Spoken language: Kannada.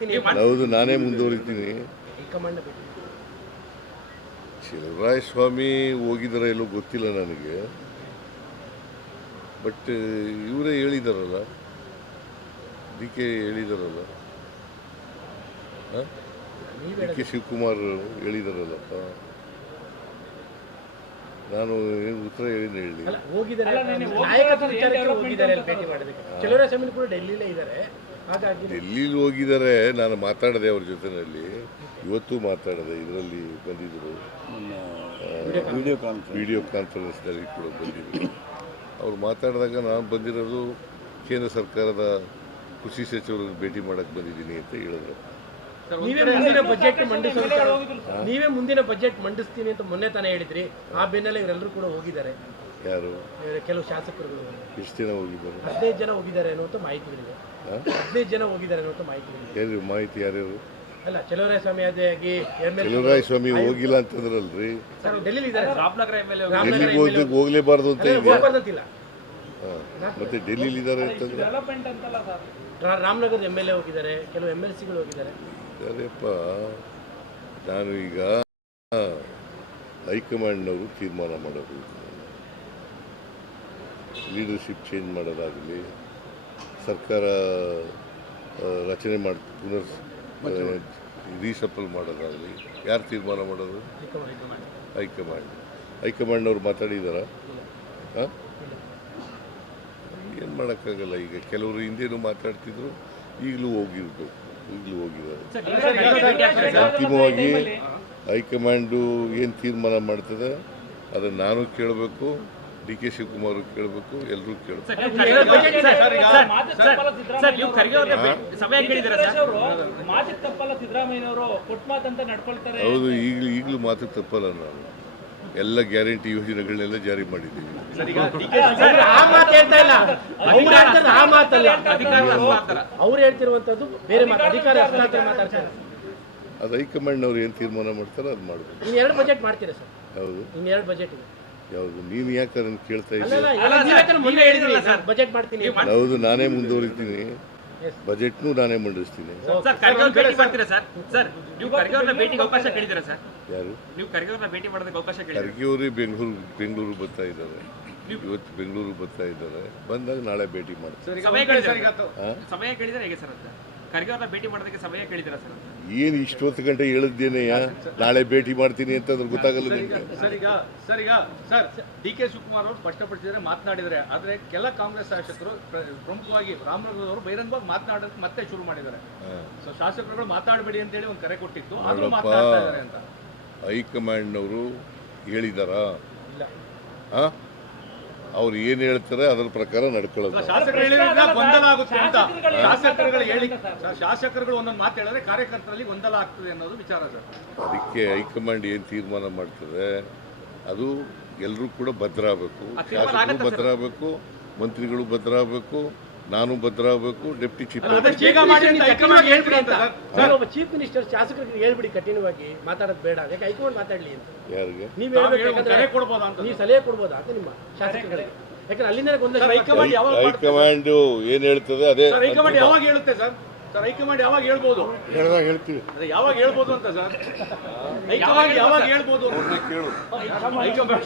ಹೌದು, ನಾನೇ ಮುಂದುವರಿತೀನಿ. ಶಿವರಾಯ ಸ್ವಾಮಿ ಹೋಗಿದಾರ ಎಲ್ಲೋ ಗೊತ್ತಿಲ್ಲ ನನಗೆ, ಬಟ್ ಇವರೇ ಹೇಳಿದಾರಲ್ಲ, DK ಹೇಳಿದಾರಲ್ಲ, DK ಶಿವಕುಮಾರ್ ಹೇಳಿದಾರಲ್ಲಪ್ಪ. ನಾನು ಏನು ಉತ್ತರ ಹೇಳಿ ಡೆಲ್ಲಿಲಿ ಹೋಗಿದ್ದಾರೆ. ನಾನು ಮಾತಾಡಿದೆ ಅವ್ರ ಜೊತೆನಲ್ಲಿ, ಇವತ್ತು ಮಾತಾಡಿದೆ. ಇದರಲ್ಲಿ ಬಂದಿದ್ದರು, ವಿಡಿಯೋ ಕಾನ್ಫರೆನ್ಸ್ನಲ್ಲಿ ಕೂಡ ಬಂದಿದ್ದರು. ಅವ್ರು ಮಾತಾಡಿದಾಗ ನಾನು ಬಂದಿರೋದು ಕೇಂದ್ರ ಸರ್ಕಾರದ ಕೃಷಿ ಸಚಿವರನ್ನು ಭೇಟಿ ಮಾಡೋಕ್ಕೆ ಬಂದಿದ್ದೀನಿ ಅಂತ ಹೇಳಿದ್ರು. ನೀವೇ ಮುಂದಿನ ಬಜೆಟ್ ಮಂಡಿಸ್ತೀನಿ ಅಂತ ಮೊನ್ನೆ ತಾನೇ ಹೇಳಿದ್ರಿ. ಆ ಬೆನ್ನಲ್ಲೇ ಇವರೆಲ್ಲರೂ ಕೂಡ ಹೋಗಿದ್ದಾರೆ. ಯಾರು? ಕೆಲವು ಶಾಸಕರುಗಳು. ಎಷ್ಟು ಜನ ಹೋಗಿದ್ದಾರೆ? 15 ಜನ ಹೋಗಿದ್ದಾರೆ ಅನ್ನುವಂಥ ಮಾಹಿತಿಗಳಿದೆ. 15 ಜನ ಹೋಗಿದ್ದಾರೆ ಅನ್ನುವಂಥ ಮಾಹಿತಿಗಳಿದೆ. ಮಾಹಿತಿ ಯಾರ್ಯಾರು? ಅಲ್ಲ, ಚಲುವರಾಯ ಸ್ವಾಮಿ ಆಗಿ ಚಲುವರಾಯ ಸ್ವಾಮಿ ಹೋಗಿಲ್ಲ ಅಂತಂದ್ರಲ್ರಿ. ಡೆಲ್ಲಿ ಇದ್ದಾರೆ. ಹೋಗ್ಲೇಬಾರ್ದು ಅಂತ ಹೋಗ್ಬಾರ್ದಂತಿಲ್ಲ. ಮತ್ತೆ ಡೆಲ್ಲಿಲಿ ಇದ್ದಾರೆ ಅಂತಂದ್ರೆ ರಾಮನಗರದ MLA ಹೋಗಿದ್ದಾರೆ, ಕೆಲವು MLCಗಳು ಹೋಗಿದ್ದಾರೆ. ಅದೇಪ್ಪ, ನಾನು ಈಗ ಹೈಕಮಾಂಡ್ನವರು ತೀರ್ಮಾನ ಮಾಡೋದು, ಲೀಡರ್ಶಿಪ್ ಚೇಂಜ್ ಮಾಡೋದಾಗಲಿ, ಸರ್ಕಾರ ರಚನೆ ಮಾಡಿ ರೀಸಫಲ್ ಮಾಡೋದಾಗಲಿ ಯಾರು ತೀರ್ಮಾನ ಮಾಡೋದು? ಹೈಕಮಾಂಡ್ನವ್ರು ಮಾತಾಡಿದಾರ? ಏನು ಮಾಡೋಕ್ಕಾಗಲ್ಲ. ಈಗ ಕೆಲವರು ಹಿಂದೇನು ಮಾತಾಡ್ತಿದ್ರು, ಈಗಲೂ ಹೋಗಿದ್ದಾರೆ. ಅಂತಿಮವಾಗಿ ಹೈಕಮಾಂಡು ಏನು ತೀರ್ಮಾನ ಮಾಡ್ತದೆ ಅದನ್ನು ನಾನು ಕೇಳಬೇಕು, DK ಶಿವಕುಮಾರ್ ಕೇಳಬೇಕು, ಎಲ್ಲರೂ ಕೇಳಬೇಕು. ಹೌದು, ಈಗಲೂ ಮಾತು ತಪ್ಪಲ್ಲ. ನಾನು ಎಲ್ಲ ಗ್ಯಾರಂಟಿ ಯೋಜನೆಗಳನ್ನೆಲ್ಲ ಜಾರಿ ಮಾಡಿದ್ದೀವಿ. ಅವ್ರು ಹೇಳ್ತಿರುವಂತದ್ದು ಬೇರೆ ಅಧಿಕಾರ ಅದು ಹೈಕಮಾಂಡ್ನವ್ರು ಏನು ತೀರ್ಮಾನ ಮಾಡ್ತಾರೋ ಅದು ಮಾಡಬೇಕು. ಇನ್ನು 2 ಬಜೆಟ್ ಮಾಡ್ತೀರಾ ಸರ್? ಹೌದು, ಇನ್ನು 2 ಬಜೆಟ್ ಇದೆ. ಯಾವುದು? ನೀನು ಯಾಕೆ ಅದನ್ನು ಕೇಳ್ತಾ ಇದ್ದೀಯ? ಬಜೆಟ್ ಮಾಡ್ತೀನಿ. ಹೌದು, ನಾನೇ ಮುಂದುವರಿತೀನಿ. ಬಜೆಟ್ನು ನಾನೇ ಮಂಡಿಸ್ತೀನಿ. ಯಾರು? ಖರ್ಗೆ ಅವರು ಬೆಂಗಳೂರು ಬರ್ತಾ ಇದ್ದಾರೆ. ಇವತ್ತು ಬೆಂಗಳೂರು ಬರ್ತಾ ಇದ್ದಾರೆ. ಬಂದಾಗ ನಾಳೆ ಭೇಟಿ ಮಾಡ್ತಾರೆ. ಏನು ಇಷ್ಟೊತ್ತು ಗಂಟೆ ಹೇಳಿದ್ದೇನೆಯಾ ನಾಳೆ ಭೇಟಿ ಮಾಡ್ತೀನಿ ಅಂತ ಅದ್ರ ಗೊತ್ತಾಗಲ್ಲ ನಿಮಗೆ? ಸರ್ DK ಶಿವಕುಮಾರ್ ಅವರು ಸ್ಪಷ್ಟಪಡಿಸಿದರೆ ಮಾತನಾಡಿದರೆ, ಆದರೆ ಕೆಲ ಕಾಂಗ್ರೆಸ್ ಶಾಸಕರು ಪ್ರಮುಖವಾಗಿ ರಾಮನಗರದವರು ಬಹಿರಂಗವಾಗಿ ಮಾತನಾಡೋಕೆ ಮತ್ತೆ ಶುರು ಮಾಡಿದ್ದಾರೆ. ಸೊ ಶಾಸಕರುಗಳು ಮಾತಾಡಬೇಡಿ ಅಂತೇಳಿ ಒಂದು ಕರೆ ಕೊಟ್ಟಿತ್ತು, ಆದರೂ ಮಾತನಾಡ್ತಾ ಇದ್ದಾರೆ ಅಂತ ಹೈಕಮಾಂಡ್ನವರು ಹೇಳಿದಾರಾ? ಅವ್ರು ಏನು ಹೇಳ್ತಾರೆ ಅದರ ಪ್ರಕಾರ ನಡ್ಕೊಳ್ಳೋದು. ಗೊಂದಲ ಆಗುತ್ತೆ ಅಂತ ಶಾಸಕರುಗಳು ಒಂದೊಂದು ಮಾತು ಹೇಳಿದ್ರೆ ಕಾರ್ಯಕರ್ತರಲ್ಲಿ ಗೊಂದಲ ಆಗ್ತದೆ ಅನ್ನೋದು ವಿಚಾರ ಸರ್. ಅದಕ್ಕೆ ಹೈಕಮಾಂಡ್ ಏನು ತೀರ್ಮಾನ ಮಾಡ್ತದೆ ಅದು ಎಲ್ಲರೂ ಕೂಡ ಭದ್ರಾಗಬೇಕು. ಶಾಸಕರು ಭದ್ರಾಗಬೇಕು, ಮಂತ್ರಿಗಳು ಭದ್ರಾಗಬೇಕು, ನಾನು ಭದ್ರಾಗಬೇಕು, ಡೆಪ್ಟಿ ಚೀಫ್ ಚೀಫ್ ಮಿನಿಸ್ಟರ್ ಶಾಸಕರಿಗೆ ಹೇಳ್ಬಿಡಿ ಕಠಿಣವಾಗಿ ಮಾತಾಡೋದು ಬೇಡ, ಯಾಕೆ ಹೈಕಮಾಂಡ್ ಮಾತಾಡ್ಲಿ ಅಂತ. ಯಾರಿಗೆ ನೀವು ಸಲಹೆ ಕೊಡ್ಬೋದಾ ಅಂತ ನಿಮ್ಮ ಶಾಸಕರಿಗೆ? ಯಾಕಂದ್ರೆ ಅಲ್ಲಿಂದ ಹೈಕಮಾಂಡ್ ಏನ್ ಹೇಳ್ತದೆ ಅದೇ. ಹೈಕಮಾಂಡ್ ಯಾವಾಗ ಹೇಳುತ್ತೆ ಸರ್? ಹೈಕಮಾಂಡ್ ಯಾವಾಗ ಹೇಳ್ಬೋದು? ಹೇಳಿದಾಗ ಹೇಳ್ತೀವಿ. ಯಾವಾಗ ಹೇಳ್ಬೋದು ಅಂತ ಸರ್? ಹೈಕಮಾಂಡ್ ಯಾವಾಗ ಹೇಳ್ಬೋದು? ಕೇಳು. ಹೈಕಮಾಂಡ್